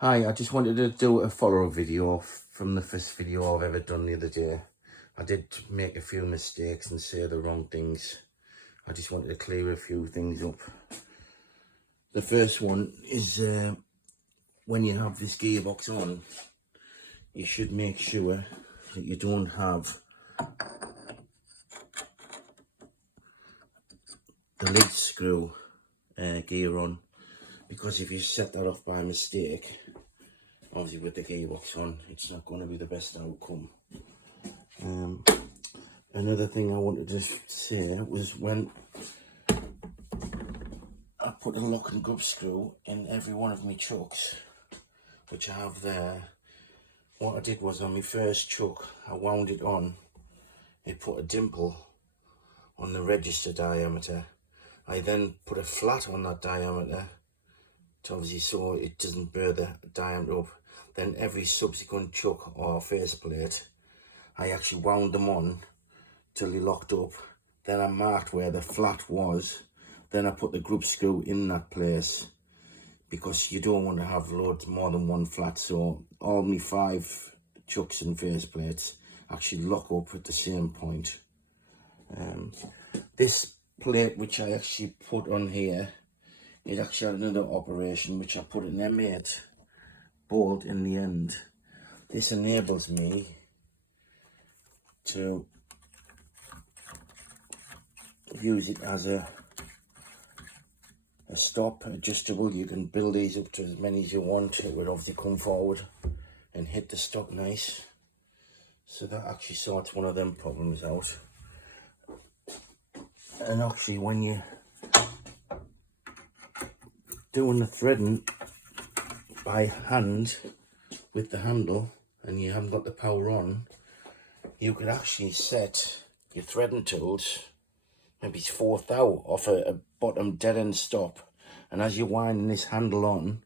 Hi, I just wanted to do a follow-up video from the first video I've ever done the other day. I did make a few mistakes and say the wrong things. I just wanted to clear a few things up. The first one is when you have this gearbox on, you should make sure that you don't have the lead screw gear on, because if you set that off by mistake, obviously with the gearbox on, it's not going to be the best outcome. Another thing I wanted to say was when I put a lock and grub screw in every one of my chucks, which I have there, what I did was on my first chuck, I wound it on, it put a dimple on the register diameter. I then put a flat on that diameter to obviously so it doesn't burr the diameter up. Then every subsequent chuck or faceplate, I actually wound them on till they locked up. Then I marked where the flat was. Then I put the grub screw in that place, because you don't want to have loads more than one flat. So all my 5 chucks and faceplates actually lock up at the same point. This plate which I actually put on here, it actually had another operation which I put an M8 bolt in the end. This enables me to use it as a stop adjustable. You can build these up to as many as you want. It would obviously come forward and hit the stop nice. So that actually sorts one of them problems out. And actually when you're doing the threading by hand with the handle and you haven't got the power on, you could actually set your threading tools maybe 4th out off a bottom dead end stop, and as you're winding this handle on,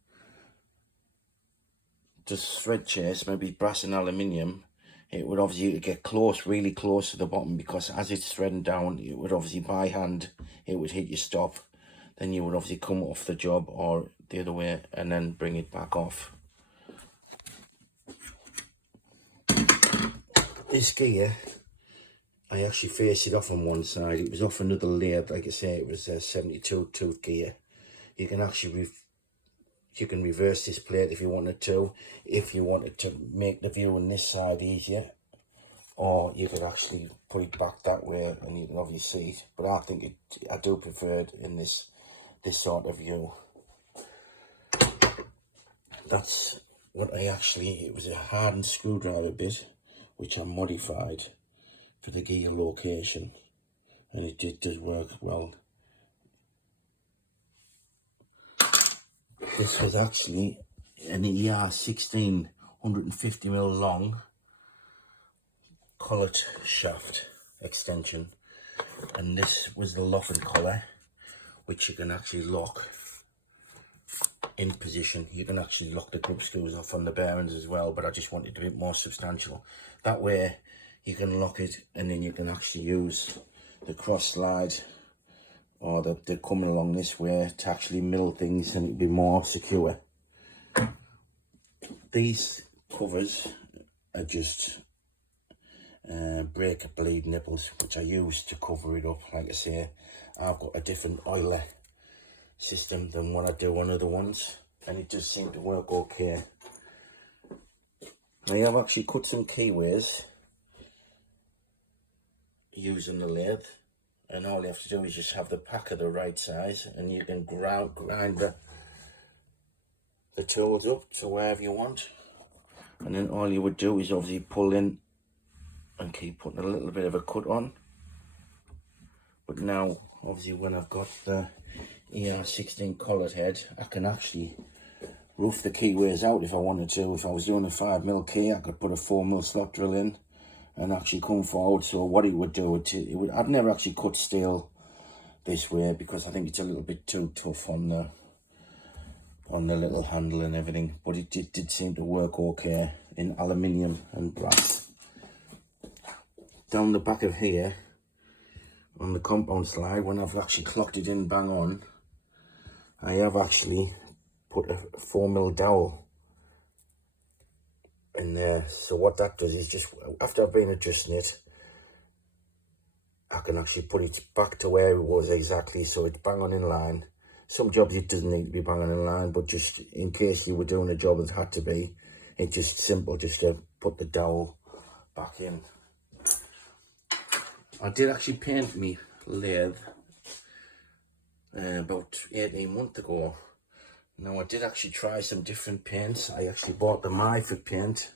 just thread chase, maybe brass and aluminium, it would obviously get close, really close to the bottom, because as it's threading down, it would obviously by hand, it would hit your stop, then you would obviously come off the job or the other way and then bring it back off. This gear, I actually faced it off on one side. It was off another lathe. Like I say, it was a 72 tooth gear. You can actually you can reverse this plate if you wanted to, if you wanted to make the view on this side easier, or you could actually put it back that way and you can obviously see it. But I think I do prefer it in this sort of view. That's what it was a hardened screwdriver bit which I modified for the gear location, and it does work well. This was actually an ER16 150mm long collet shaft extension, and this was the lock and collar, which you can actually lock in position. You can actually lock the grub screws off on the bearings as well, but I just wanted a bit more substantial. That way you can lock it and then you can actually use the cross slide or the coming along this way to actually mill things and it'll be more secure. These covers are just breaker bleed nipples, which I use to cover it up. Like I say, I've got a different oiler system than what I do on other ones, and it does seem to work okay. I have actually cut some keyways using the lathe, and all you have to do is just have the packer the right size, and you can grind the tools up to wherever you want, and then all you would do is obviously pull in and keep putting a little bit of a cut on. But now obviously when I've got the ER16 collet head, I can actually rough the keyways out if I wanted to. If I was doing a 5mm key, I could put a 4mm slot drill in and actually come forward. So what it would do, I'd never actually cut steel this way because I think it's a little bit too tough on the little handle and everything, but it did seem to work okay in aluminium and brass. Down the back of here on the compound slide, when I've actually clocked it in bang on, I have actually put a 4mm dowel in there. So what that does is just, after I've been adjusting it, I can actually put it back to where it was exactly, so it's bang on in line. Some jobs it doesn't need to be bang on in line, but just in case you were doing a job that had to be, it's just simple just to put the dowel back in. I did actually paint me lathe about 18 months ago. Now I did actually try some different paints. I actually bought the Myford paint.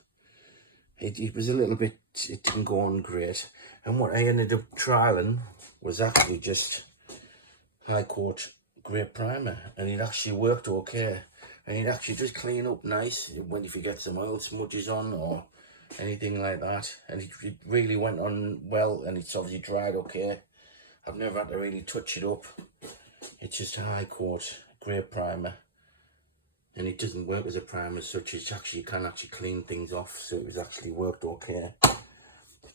It was a little bit, it didn't go on great. And what I ended up trialing was actually just high coat grey primer, and it actually worked okay. And it actually just clean up nice when if you get some oil smudges on or anything like that. And it really went on well, and it's obviously dried okay. I've never had to really touch it up. It's just a high coat grey primer, and it doesn't work as a primer as such. It's actually, you can actually clean things off, so it was actually worked okay.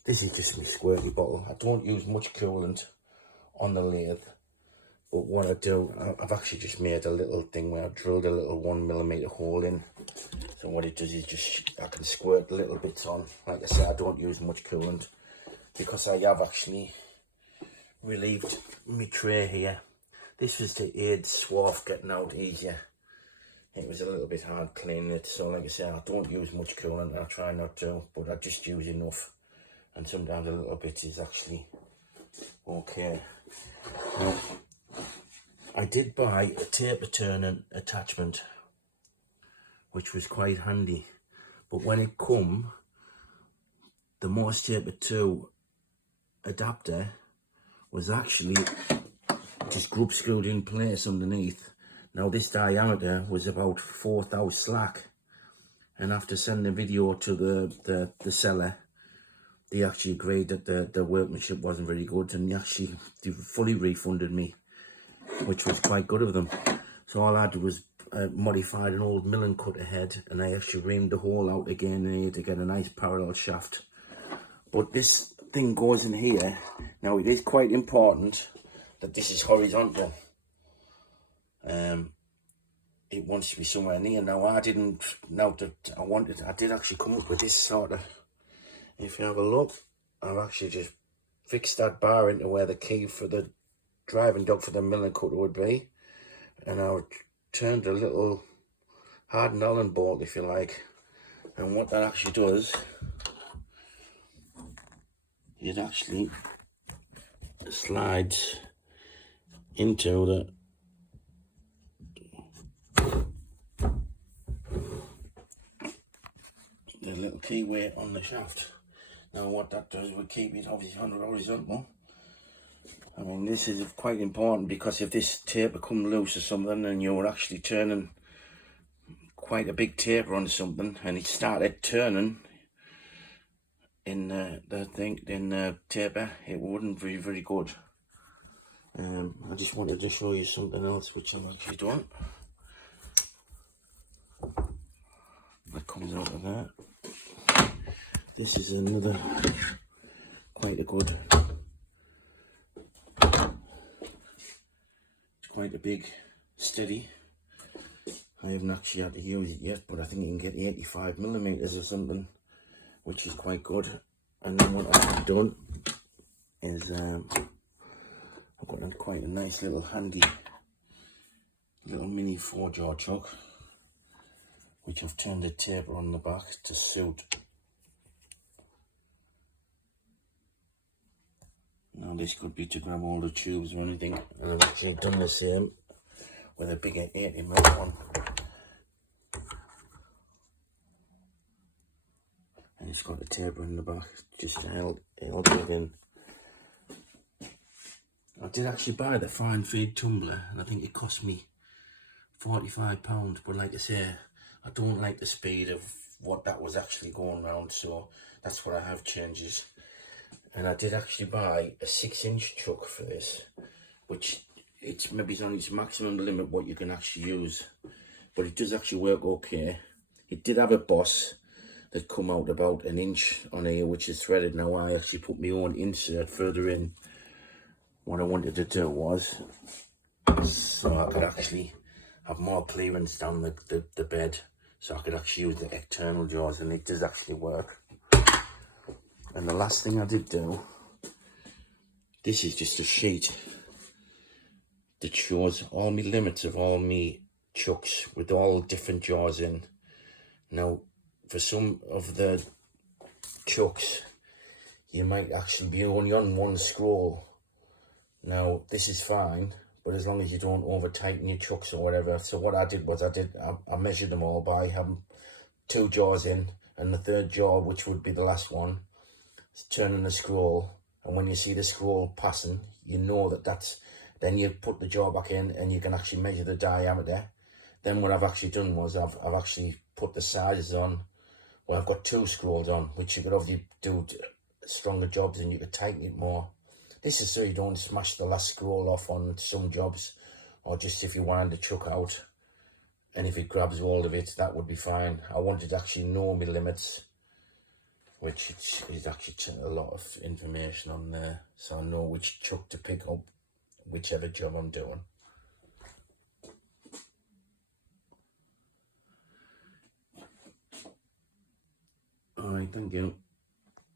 This is just my squirty bottle. I don't use much coolant on the lathe, but what I do, I've actually just made a little thing where I drilled a little 1mm hole in. So what it does is just, I can squirt little bits on. Like I said, I don't use much coolant because I have actually relieved my tray here. This was to aid swarf getting out easier. It was a little bit hard cleaning it, so like I said, I don't use much coolant. I try not to, but I just use enough, and sometimes a little bit is actually okay. Now, I did buy a taper turning attachment, which was quite handy, but when it come, the Morse Taper 2 adapter was actually just group screwed in place underneath. Now this diameter was about 4/1000 slack, and after sending a video to the seller, they actually agreed that the workmanship wasn't very good, and they fully refunded me, which was quite good of them. So all I did was modified an old milling cutter head, and I actually reamed the hole out again in here to get a nice parallel shaft. But this thing goes in here. Now it is quite important that this is horizontal. It wants to be somewhere near. Now I didn't, now that I did actually come up with this sort of, if you have a look, I've actually just fixed that bar into where the key for the driving dog for the milling cutter would be, and I turned a little hardened Allen bolt, if you like, and what that actually does, it actually slides into the little keyway on the shaft. Now what that does, we keep it obviously on the horizontal. I mean, this is quite important, because if this taper come loose or something and you're actually turning quite a big taper on something and it started turning in the taper, it wouldn't be very good. I just wanted to show you something else which I'm actually doing. That comes out of that. This is another quite a good, it's quite a big steady. I haven't actually had to use it yet, but I think you can get 85mm or something, which is quite good. And then what I've done is I've got quite a nice little handy little mini 4-jaw chuck, which I've turned the taper on the back to suit. Now this could be to grab all the tubes or anything, and I've actually done the same with a bigger 80mm one. And it's got a taper in the back just to help it in. I did actually buy the fine feed tumbler, and I think it cost me £45, but like I say, I don't like the speed of what that was actually going around, so that's what I have changes. And I did actually buy a 6-inch chuck for this, which it's maybe on its maximum limit what you can actually use, but it does actually work okay. It did have a boss that come out about 1 inch on here, which is threaded. Now I actually put my own insert further in. What I wanted to do was so I could actually have more clearance down the bed, so I could actually use the external jaws, and it does actually work. And the last thing I did do, this is just a sheet that shows all my limits of all my chucks with all different jaws in. Now, for some of the chucks, you might actually be only on one scroll. Now, this is fine, but as long as you don't over tighten your chucks or whatever. So what I did was I measured them all by having 2 jaws in, and the third jaw, which would be the last one, is turning the scroll. And when you see the scroll passing, you know that's, then you put the jaw back in and you can actually measure the diameter. Then what I've actually done was I've actually put the sizes on. Well, I've got 2 scrolls on, which you could obviously do stronger jobs and you could tighten it more. This is so you don't smash the last scroll off on some jobs, or just if you wind the chuck out and if it grabs hold of it, that would be fine. I wanted to actually know my limits, which is actually a lot of information on there, so I know which chuck to pick up, whichever job I'm doing. Alright, thank you.